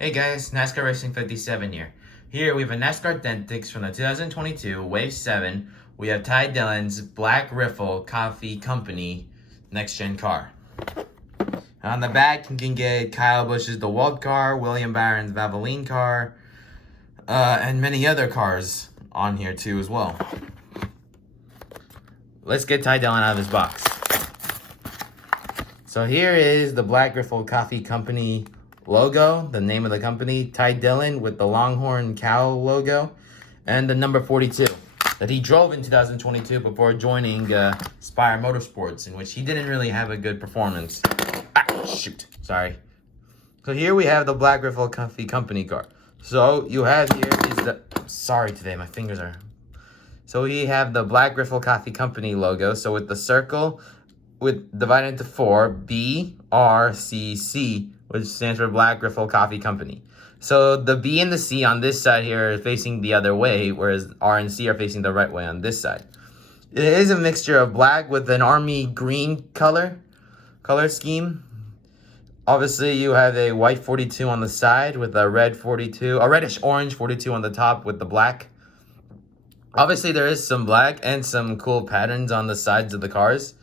Hey guys, NASCAR Racing 57 here. Here we have a NASCAR Dentix from the 2022 Wave 7. We have Dillion's Black Riffle Coffee Company next gen car. On the back you can get Kyle Busch's DeWalt car, William Byron's Valvoline car, and many other cars on here too as well. Let's get Dillion out of his box. So here is the Black Riffle Coffee Company logo, the name of the company, Dillion, with the Longhorn cow logo, and the number 42 that he drove in 2022 before joining Spire Motorsports, in which he didn't really have a good performance. Sorry. So here we have the Black Riffle Coffee Company car. So you have here is the, sorry today, my fingers are. So we have the Black Riffle Coffee Company logo, so with the circle, with divided into 4, BRCC, which stands for Black Riffle Coffee Company. So the B and the C on this side here are facing the other way, whereas R and C are facing the right way on this side. It is a mixture of black with an army green color scheme. Obviously, you have a white 42 on the side with a red 42, a reddish-orange 42 on the top with the black. Obviously, there is some black and some cool patterns on the sides of the cars.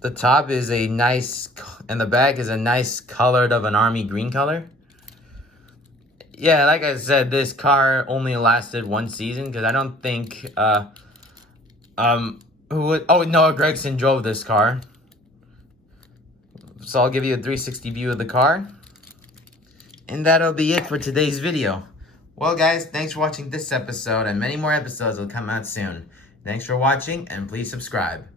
The top is a nice, and the back is a nice colored of an army green color. Yeah, like I said, this car only lasted one season because I don't think, Noah Gragson drove this car. So I'll give you a 360 view of the car. And that'll be it for today's video. Well, guys, thanks for watching this episode, and many more episodes will come out soon. Thanks for watching, and please subscribe.